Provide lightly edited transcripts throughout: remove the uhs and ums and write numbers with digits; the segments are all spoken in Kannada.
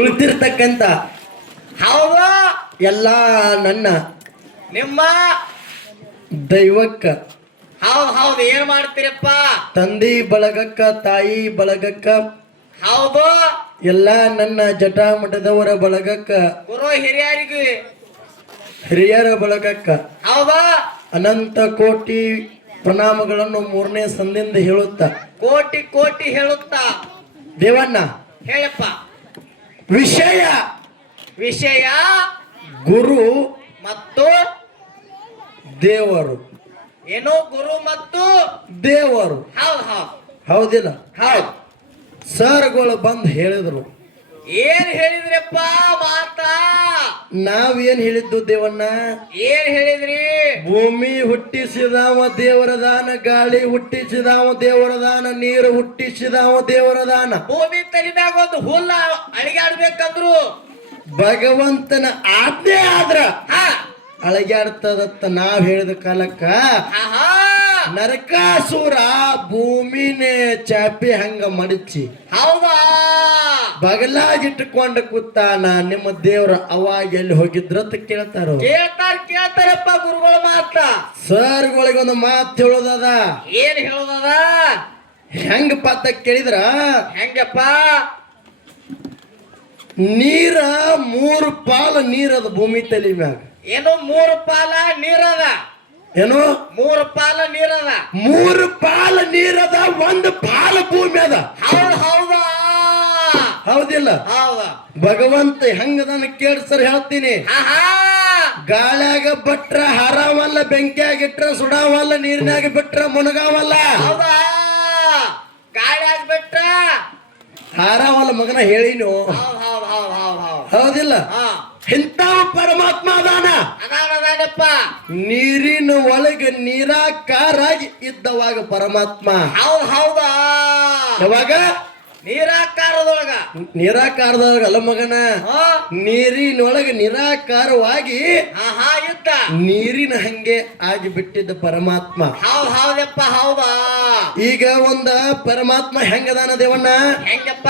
ಕುಳಿತಿರ್ತಕ್ಕಂತ ಹೌದು ಎಲ್ಲ ನನ್ನ ನಿಮ್ಮ ದೈವಕ್ಕ ಹೌದು ಏನ್ ಮಾಡ್ತೀರಪ್ಪ ತಂದೆ ಬಳಗಕ್ಕ ತಾಯಿ ಬಳಗಕ್ಕ ಹೌದು ಎಲ್ಲ ನನ್ನ ಜಟಾಮಠದವರ ಬಳಗಕ್ಕ ಗುರು ಹಿರಿಯರಿಗೆ ಹಿರಿಯರ ಬಳಗಕ್ಕ ಹೌದಾ ಅನಂತ ಕೋಟಿ ಪ್ರಣಾಮಗಳನ್ನು ಮೂರನೇ ಸಂದಿಂದ ಹೇಳುತ್ತ ಕೋಟಿ ಕೋಟಿ ಹೇಳುತ್ತಾ ದೇವಣ್ಣ ಹೇಳಪ್ಪ ವಿಷಯ ವಿಷಯ ಗುರು ಮತ್ತು ದೇವರು ಏನೋ ಗುರು ಮತ್ತು ದೇವರು ಹೌದು ಹೌದಿಲ್ಲ ಹೌದು ಸರ್ಗಳು ಬಂದು ಹೇಳಿದ್ರು ಏನ್ ಹೇಳಿದ್ರಪ್ಪ ಮಾತಾ ನಾವೇನ್ ಹೇಳಿದ್ದು ದೇವಣ್ಣ ಏನ್ ಹೇಳಿದ್ರಿ ಭೂಮಿ ಹುಟ್ಟಿಸಿದವ ದೇವರದಾನ ಗಾಳಿ ಹುಟ್ಟಿಸಿದವ ದೇವರದಾನ ನೀರು ಹುಟ್ಟಿಸಿದವ ದೇವರದಾನ ಭೂಮಿ ತಲಿಮ್ಯಾಗ ಒಂದು ಹುಲ್ಲ ಅಳಿಗಾಡ್ಬೇಕಂದ್ರು ಭಗವಂತನ ಆಜ್ಞೆ ಆದ್ರ ಹಾ ಅಳಗ್ಯಾಡ್ತದತ್ತ ನಾವ್ ಹೇಳಿದ ಕಾಲಕ್ಕ ಆಹಾ ನರಕಾಸುರ ಭೂಮಿನೇ ಚಾಪಿ ಹಂಗ ಮಡಚಿ ಹೌದಾ ಬಗಲಾಗಿಟ್ಟುಕೊಂಡು ಕೂತಾನ ನಿಮ್ಮ ದೇವ್ರ ಅವಾಗ ಎಲ್ಲಿ ಹೋಗಿದ್ರತ್ ಕೇಳ್ತಾರ ಕೇಳ್ತಾರಪ್ಪ ಗುರುಗಳು ಮಾತ ಸರ್ಗಳಿಗೆ ಒಂದು ಮಾತು ಹೇಳೋದದ ಏನ್ ಹೇಳೋದದ ಹೆಂಗ ಪಾತ ಕೇಳಿದ್ರ ಹೆಂಗಪ್ಪ ನೀರ 3 ಪಾಲು ನೀರದ ಭೂಮಿ ತಲಿ ಮ್ಯಾಗ ಏನು 3 ಪಾಲ ನೀರದ ಏನು 3 ಪಾಲ ನೀರದ 3 ಪಾಲು ನೀರದ 1 ಪಾಲು ಭೂಮಿ ಅದ ಹೌದಾ ಹೌದಿಲ್ಲ ಹೌದ ಭಗವಂತ ಹೆಂಗದನ್ನ ಕೇಳ್ಸರ್ ಹೇಳ್ತೀನಿ ಆಹಾ ಗಾಳ್ಯಾಗ ಬಿಟ್ರ ಹರಾವಲ್ಲ ಬೆಂಕಿಯಾಗಿಟ್ರ ಸುಡಾವಲ್ಲ ನೀರಿನಾಗ ಬಿಟ್ರ ಮುನಗಾವಲ್ಲ ಹೌದಾ ಗಾಳಿಯಾಗ ಬಿಟ್ಟ ಹಾರಾವಲ್ಲ ಮಗನ ಹೇಳಿನು ಹೌದಿಲ್ಲ ಇಂಥ ಪರಮಾತ್ಮ ಅದಾನ ಅದಾನಪ್ಪ ನೀರಿನ ಒಳಗೆ ನಿರಾಕಾರಾಗಿ ಇದ್ದವಾಗ ಪರಮಾತ್ಮ ಹೌದಾ ಯಾವಾಗ ನೀರಾಕಾರದೊಳಗ ನಿರಾಕಾರದೊಳಗ ಅಲ್ಲ ಮಗನ ನೀರಿನೊಳಗೆ ನಿರಾಕಾರವಾಗಿ ಆಹಾ ಇದ್ದ ನೀರಿನ ಹಂಗೆ ಆಗಿ ಬಿಟ್ಟಿದ್ದ ಪರಮಾತ್ಮ ಹೌದಪ್ಪ ಹೌದಾ ಈಗ ಒಂದ ಪರಮಾತ್ಮ ಹೆಂಗದಾನ ದೇವಣ್ಣ ಹೆಂಗಪ್ಪ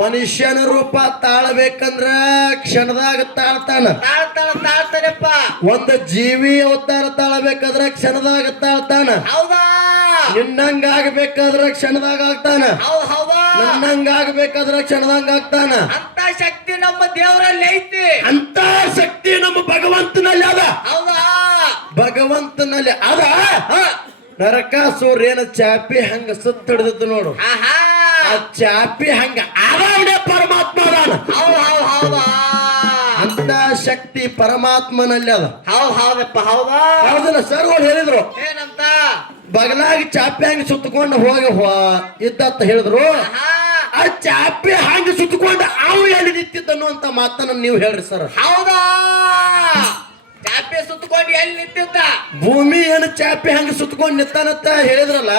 ಮನುಷ್ಯನ ರೂಪ ತಾಳಬೇಕಂದ್ರ ಕ್ಷಣದಾಗ ತಾಳ್ತಾನ ತಾಳ್ತಾನಪ್ಪ ಒಂದ ಜೀವಿ ಅವತಾರ ತಾಳಬೇಕಾದ್ರ ಕ್ಷಣದಾಗ ತಾಳ್ತಾನ ಹೌದಾ ನಿನ್ನಂಗ ಆಗ್ಬೇಕಾದ್ರ ಕ್ಷಣದಾಗ ಆಗ್ತಾನ ಹೌದಾ ನನ್ನಂಗ ಆಗ್ಬೇಕಾದ್ರ ಕ್ಷಣದಾಗ ಆಗ್ತಾನ ಅಂತ ಶಕ್ತಿ ನಮ್ಮ ದೇವರಲ್ಲಿ ಐತಿ ಅಂತ ಶಕ್ತಿ ನಮ್ಮ ಭಗವಂತನಲ್ಲಿ ಅದ ಹೌದಾ ಭಗವಂತನಲ್ಲಿ ಅದ ನರಕಾಸುರ ಏನ ಚಾಪಿ ಹಂಗ ಸುತ್ತಿಡ್ದಿದ್ದು ನೋಡು ಆಹಾ ಆ ಚಾಪಿ ಹಂಗ ಆದಾವಣೆ ಪರಮಾತ್ಮ ಅದಾನ ಹೌದಾ ಅಂತ ಶಕ್ತಿ ಪರಮಾತ್ಮನಲ್ಲಿ ಅದ ಹೌದಪ್ಪ ಹೌದಾ ಹೌದಿಲ್ಲ ಸರ್ಗಳು ಹೇಳಿದ್ರು ಏನಂತ ಬಗಲಾಗಿ ಚಾಪಿ ಹಂಗ ಸುತ್ತಕೊಂಡು ಹೋಗಿ ಇದ್ದತ್ತ ಹೇಳಿದ್ರು ಆ ಚಾಪಿ ಹಂಗ ಸುತ್ತಕೊಂಡು ಅವು ಎಲ್ಲಿ ನಿಂತಿದ್ದನು ಅಂತ ಮಾತನ್ನ ನೀವು ಹೇಳ್ರಿ ಸರ್ ಹೌದಾ ಚಾಪೆ ಸುತ್ತಕೊಂಡು ಎಲ್ಲಿ ನಿಂತಿದ್ದ ಭೂಮಿ ಏನು ಚಾಪಿ ಹಂಗ ಸುತ್ತಕೊಂಡು ನಿಂತಾನಂತ ಹೇಳಿದ್ರಲ್ಲ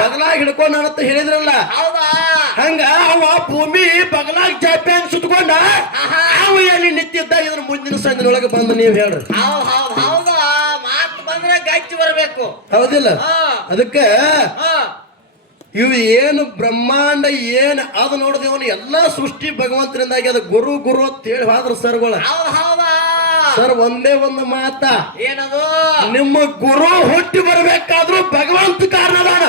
ಬಗಲಾಗಿ ಹಿಡ್ಕೊಂಡಂತ ಹೇಳಿದ್ರಲ್ಲ ಹೌದಾ ಹಂಗ ಅವ ಭೂಮಿ ಬಗಲಾಗಿ ಚಾಪಿ ಹಂಗ ಸುತ್ತಕೊಂಡ ಅವು ಎಲ್ಲಿ ನಿಂತಿದ್ದ ಇದ್ರ ಮುಂದಿನ ಸಂದಿನೊಳಗೆ ಬಂದು ನೀವು ಹೇಳ್ರಿ ಹೌದಾ ಮಾತು ಬಂದ್ರೆ ಗಚ್ಚಿ ಬರ್ಬೇಕು ಹೌದಿಲ್ಲ ಅದಕ್ಕೆ ಇವು ಏನು ಬ್ರಹ್ಮಾಂಡ ಏನು ಅದು ನೋಡಿದವನು ಎಲ್ಲಾ ಸೃಷ್ಟಿ ಭಗವಂತರಿಂದಾಗಿ ಅದು ಗುರು ಗುರು ಅಂತ ಹೇಳಿ ಹೋದ್ರ ಸರ್ಗಳ ಹೌದಾ ಸರ್ ಒಂದೇ ಒಂದು ಮಾತ ಏನದು ನಿಮ್ಮ ಗುರು ಹುಟ್ಟಿ ಬರ್ಬೇಕಾದ್ರೂ ಭಗವಂತ ಕಾರಣದಾನ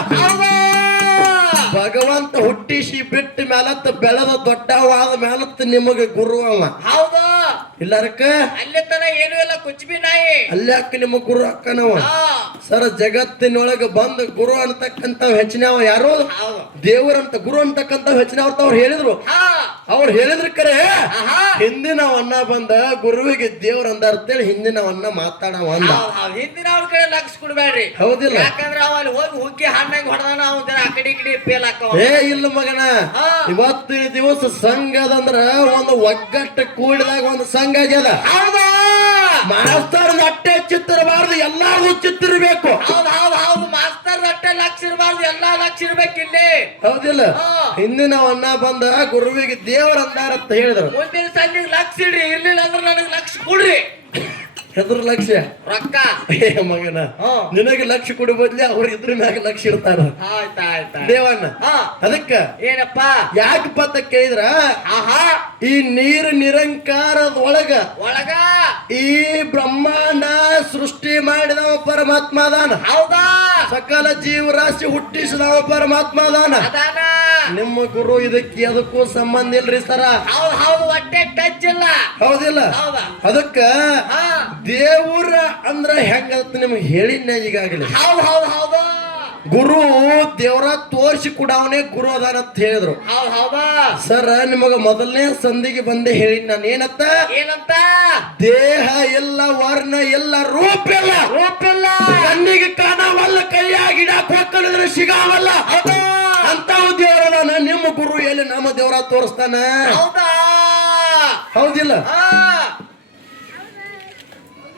ಭಗವಂತ ಹುಟ್ಟಿಸಿ ಬಿಟ್ಟ ಮೇಲತ್ತ ಬೆಳೆದ ದೊಡ್ಡವಾದ ಮೇಲತ್ತ ನಿಮಗೆ ಗುರು ಅವ ಹೌದು ಇಲ್ಲರಕ್ಕ ಅಲ್ಲಿ ತನ ಏನು ಇಲ್ಲ ಕುಚ್ಬಿ ನಾಯಿ ಅಲ್ಲಿ ಅಕ್ಕ ನಿಮ್ಮ ಗುರು ಅಕ್ಕನವ ಸರ್ ಜಗತ್ತಿನೊಳಗೆ ಬಂದ ಗುರು ಅಂತಕ್ಕಂತ ಹೆಚ್ಚಿನವ ಯಾರು ದೇವರಂತ ಗುರು ಅಂತಕ್ಕಂತ ಹೆಚ್ಚಿನವ್ರ ಅವ್ರು ಹೇಳಿದ್ರು ಅವ್ರು ಹೇಳಿದ್ರ ಕರೆ ಹಿಂದಿನವನ್ನ ಬಂದ ಗುರುವಿಗೆ ದೇವ್ರ ಅಂತೇಳಿ ಹಿಂದಿನವನ್ನ ಮಾತಾಡವ ಅಂದ ಹಿಂದಿನ ಅವ್ರ ಕಡೆ ಲಕ್ಷ ಕೊಡ್ಬೇಡ್ರಿ ಹೌದಿಲ್ಲ ಯಾಕಂದ್ರೆ ಅವ ಅಲ್ಲಿ ಹೋಗಿ ಹುಗ್ಗಿ ಹಣ್ಣಂಗ್ ಹೊಡೆದಾನ ಅವ್ ಜನ ಆ ಕಡೆ ಪೇಲ್ ಹಾಕವ ಏ ಇಲ್ಲ ಮಗನ ಇವತ್ತಿನ ದಿವಸ ಸಂಘದಂದ್ರ ಒಂದು ಒಗ್ಗಟ್ಟು ಕೂಡಿದಾಗ ಒಂದು ಸಂಘ ಆಗ್ಯದ ಹೌದಾ ಮಾಸ್ತರ್ ಅಟ್ಟೆ ಚಿತ್ತಿರಬಾರ್ದು ಎಲ್ಲಾರು ಚಿತ್ತಿರಬೇಕು ಹೌದು ಮಾಸ್ತರ್ ಅಟ್ಟೆ ಲಕ್ಷ ಇರಬಾರ್ದು ಎಲ್ಲಾ ಲಕ್ಷ ಇರ್ಬೇಕು ಇಲ್ಲಿ ಹೌದಿಲ್ಲ ಹಿಂದಿನವನ್ನ ಬಂದ ಗುರುವಿಗೆ ದೇವರ ಅಂದಾರ ಅಂತ ಹೇಳಿದ್ರು ಮುಂದಿನ ಸಂಜೆಗೆ ಲಕ್ಷ ಇಡ್ರಿ ಇರ್ಲಿಲ್ಲ ಅಂದ್ರೆ ನನಗೆ ಲಕ್ಷ ಕೊಡ್ರಿ ಹೆದ್ರ ಲಕ್ಷ್ಯ ರೊಕ್ಕ ಏ ಮಗನ ನಿನಗೆ ಲಕ್ಷ ಕೊಡು ಬದ್ಲಿ ಅವ್ರ ಇದ್ರ ಮ್ಯಾಗ ಲಕ್ಷ ಇರ್ತಾರ ಆಯ್ತಾಯ್ತ ದೇವಣ್ಣ ಅದಕ್ಕ ಏನಪ್ಪ ಯಾಕಪ್ಪ ಅಂತ ಕೇಳಿದ್ರ ಆಹಾ ಈ ನೀರು ನಿರಂಕಾರದ ಒಳಗ ಈ ಬ್ರಹ್ಮಾಂಡ ಸೃಷ್ಟಿ ಮಾಡಿದವ ಪರಮಾತ್ಮ ಅದಾನ. ಹೌದಾ ಸಕಲ ಜೀವರಾಶಿ ಹುಟ್ಟಿಸಿದವ ಪರಮಾತ್ಮ ಅದಾನ. ನಿಮ್ಮ ಗುರು ಇದಕ್ಕೆ ಅದಕ್ಕೂ ಸಂಬಂಧ ಇಲ್ರಿ ಸರ. ಹೌದು ಹೊಟ್ಟೆ ಟಚ್ ಇಲ್ಲ. ಹೌದಿಲ್ಲ? ಅದಕ್ಕ ದೇವ್ರ ಅಂದ್ರ ಹೆಂಗಂತ ನಿಮ್ಗೆ ಹೇಳಿನ ಈಗಾಗಲೇ. ಹೌದು ಗುರು ದೇವ್ರ ತೋರಿಸಿ ಕೂಡ ಅವನೇ ಗುರು ಅದಾನ ಅಂತ ಹೇಳಿದ್ರು. ಸರ್ ನಿಮಗ ಮೊದಲನೇ ಸಂಧಿಗೆ ಬಂದೆ ಹೇಳಿ ನಾನು ಏನಂತ ದೇಹ ಎಲ್ಲ ವರ್ಣ ಎಲ್ಲ ರೂಪ ಇಲ್ಲ ಕಣ್ಣಿಗೆ ಕಾಣವಲ್ಲ ಕೈಯಾಗಿ ಹಿಡಾಕ್ ಹೋಗ್ಕಳಿದ್ರೆ ಸಿಗಾವಲ್ಲ ಅಂತಾವ್ ದೇವರದಾನ. ನಿಮ್ಮ ಗುರು ಎಲ್ಲಿ ನಮ್ಮ ದೇವರ ತೋರಿಸ್ತಾನ. ಹೌದಿಲ್ಲ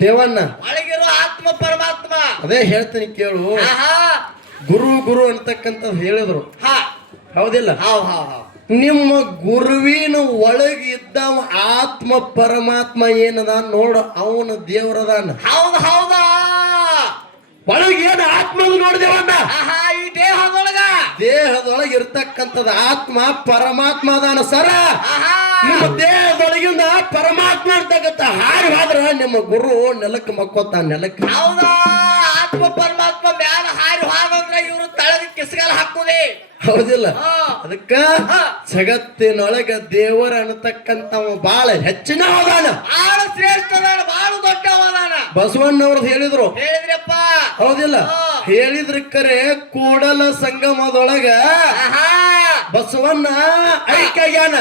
ದೇವಣ್ಣ? ಒಳಗಿರೋ ಆತ್ಮ ಪರಮಾತ್ಮ ಅದೇ ಹೇಳ್ತೀನಿ ಕೇಳು. ಗುರು ಗುರು ಅಂತಕ್ಕಂಥದ್ದು ಹೇಳಿದ್ರು. ಹೌದಿಲ್ಲ? ನಿಮ್ಮ ಗುರುವಿನ ಒಳಗಿದ್ದವ ಆತ್ಮ ಪರಮಾತ್ಮ ಏನದ ನೋಡು, ಅವನ ದೇವರದಾನ. ಹೌದಾ ಒಳಗೆ ಏನು ಆತ್ಮ ನೋಡಿದೇವಣ್ಣ? ಈ ದೇಹದೊಳಗೆ ಇರ್ತಕ್ಕಂಥದ್ದು ಆತ್ಮ ಪರಮಾತ್ಮ ಅದಾನ ಸರ. ನಿಮ್ಮ ದೇಹದೊಳಗಿಂದ ಪರಮಾತ್ಮ ಅಂತಕ್ಕಂಥ ಹಾರಿ ಹೋದ್ರ ನಿಮ್ಮ ಗುರು ನೆಲಕ್ಕೆ ಮಕ್ಕೋತ ನೆಲಕ್ಕೆ. ಹೌದಾ ಆತ್ಮ ಪರಮಾತ್ಮ ಮ್ಯಾಲ ಹಾರಿ ಹೋದಂದ್ರ ಇವರು ತಳಗ ಕಿಸ್ಗಾಲ ಹಾಕುದೇ. ಹೌದಿಲ್ಲ? ಅದಕ್ಕ ಜಗತ್ತಿನೊಳಗ ದೇವರ ಅನ್ನತಕ್ಕಂಥವ ಬಾಳ ಹೆಚ್ಚಿನ ಅವದಾನ, ಬಾಳ ಶ್ರೇಷ್ಠ ಅದಾನ, ಬಾಳ ದೊಡ್ಡ ಅವದಾನ. ಬಸವಣ್ಣವ್ರದ್ದು ಹೇಳಿದ್ರಪ್ಪ. ಹೌದಿಲ್ಲ? ಹೇಳಿದ್ರ ಕರೆ ಕೂಡಲ ಸಂಗಮದೊಳಗ ಬಸವಣ್ಣ ಐಕ್ಯಾನ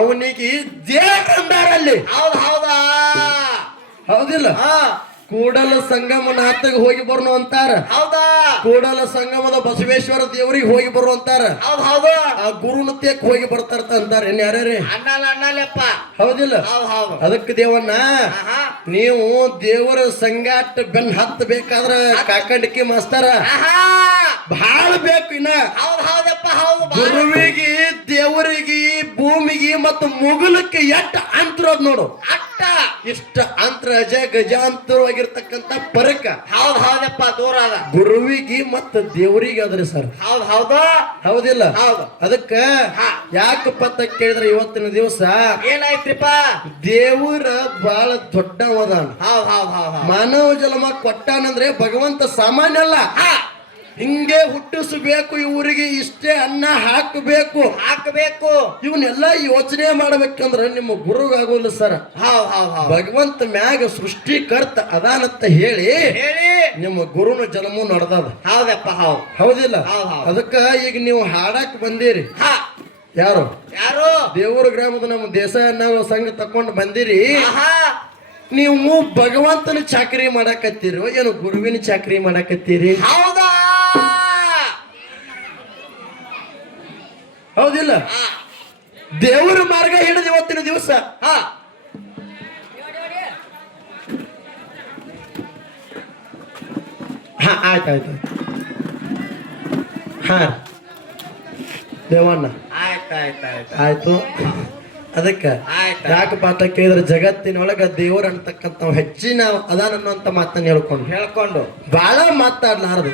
ಅವನಿಗೆ ದೇವರಂದಾರಲ್ಲಿ. ಹೌದಿಲ್ಲ? ಕೂಡಲ ಸಂಗಮನಾಥಗೆ ಹೋಗಿ ಬರ್ನು ಅಂತಾರ. ಕೂಡಲ ಸಂಗಮದ ಬಸವೇಶ್ವರ ದೇವರಿಗೆ ಹೋಗಿ ಬರು ಅಂತಾರ. ಆ ಗುರುನತ್ಯಕ್ಕೆ ಹೋಗಿ ಬರ್ತಾರ ಅಂತಾರ. ಯಾರ್ಯಾರೇ ಹೌದಿಲ್ಲ? ಅದಕ್ಕೆ ದೇವಣ್ಣ ನೀವು ದೇವರ ಸಂಗಾಟ ಬೆನ್ ಹತ್ತಬೇಕಾದ್ರ ಕಾಕಂಡಿಕೆ ಮಾಸ್ತರ ಬಹಳ ಬೇಕು. ಇನ್ನ ಗುರುವಿಗೆ ದೇವರಿಗೆ ಭೂಮಿಗೆ ಮತ್ತು ಮುಗುಲಕ್ಕೆ ಎಟ್ಟ ಅಂತರ ನೋಡು. ಇಷ್ಟ ಅಂತರ ಅಜ ಗಜಾಂತರವಾಗಿರ್ತಕ್ಕಂಥ ಪರಕ. ಹೌದಪ್ಪ ದೂರ ಅದ ಗುರುವಿಗೆ ಮತ್ತು ದೇವರಿಗೆ ಅದ್ರಿ ಸರ್. ಹೌದಿಲ್ಲ? ಅದಕ್ಕ ಯಾಕಪ್ಪ ಅಂತ ಕೇಳಿದ್ರೆ ಇವತ್ತಿನ ದಿವಸ ಏನಾಯ್ತ್ರಿಪ್ಪ? ದೇವರ ಬಹಳ ದೊಡ್ಡವದಾನ. ಮಾನವ ಜನ್ಮ ಕೊಟ್ಟಾನಂದ್ರೆ ಭಗವಂತ ಸಾಮಾನ್ಯ ಅಲ್ಲ. ಹಿಂಗೆ ಹುಟ್ಟಿಸಬೇಕು, ಇವರಿಗೆ ಇಷ್ಟೇ ಅನ್ನ ಹಾಕಬೇಕು ಇವನ್ನೆಲ್ಲ ಯೋಚನೆ ಮಾಡ್ಬೇಕಂದ್ರ ನಿಮ್ಮ ಗುರುಗಾಗೋಲ್ಲ ಸರ್. ಭಗವಂತ ಮ್ಯಾಗ ಸೃಷ್ಟಿಕರ್ತ ಅದಾನಂತ ಹೇಳಿ ನಿಮ್ಮ ಗುರುನ ಜನ್ಮ ನಡೆದದ. ಹೌದಿಲ್ಲ? ಅದಕ್ಕ ಈಗ ನೀವು ಹಾಡಕ್ ಬಂದಿರಿ. ಯಾರು ದೇವರ ಗ್ರಾಮದ ನಮ್ಮ ದೇಸಾಯ ನಾವು ಸಂಘ ತಕೊಂಡ್ ಬಂದಿರಿ. ನೀವು ಭಗವಂತನ ಚಾಕರಿ ಮಾಡಕತ್ತೀರೋ ಏನು ಗುರುವಿನ ಚಾಕರಿ ಮಾಡಕತ್ತೀರಿ? ಹೌದಿಲ್ಲ? ದೇವರ ಮಾರ್ಗ ಹಿಡಿದು ಇವತ್ತಿನ ದಿವಸ ಆಯ್ತಾಯ್ತು. ದೇವಣ್ಣ ಆಯ್ತು. ಅದಕ್ಕ ಯಾಕಪ್ಪ ಅಂತ ಕೇಳಿದ್ರೆ ಜಗತ್ತಿನೊಳಗ ದೇವರ ಅಂತಕ್ಕಂಥ ಹೆಚ್ಚಿನ ಅದಾನ ಅನ್ನುವಂತ ಮಾತನ್ನ ಹೇಳ್ಕೊಂಡು ಬಹಳ ಮಾತಾಡ್ಲಾರದು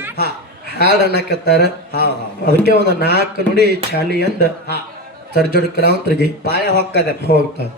ಹಾಡು ಅನ್ನಕತ್ತಾರ. ಅದಕ್ಕೆ ಒಂದು 4 ನುಡಿ ಚಾಲಿ ಅಂದ ಸರ್ಜೋಡಿ ಕಲಾವಂತರಿಗೆ ಬಾಳೆ ಹೋಗ್ತದೆ. ಹೋಗ್ತದೆ.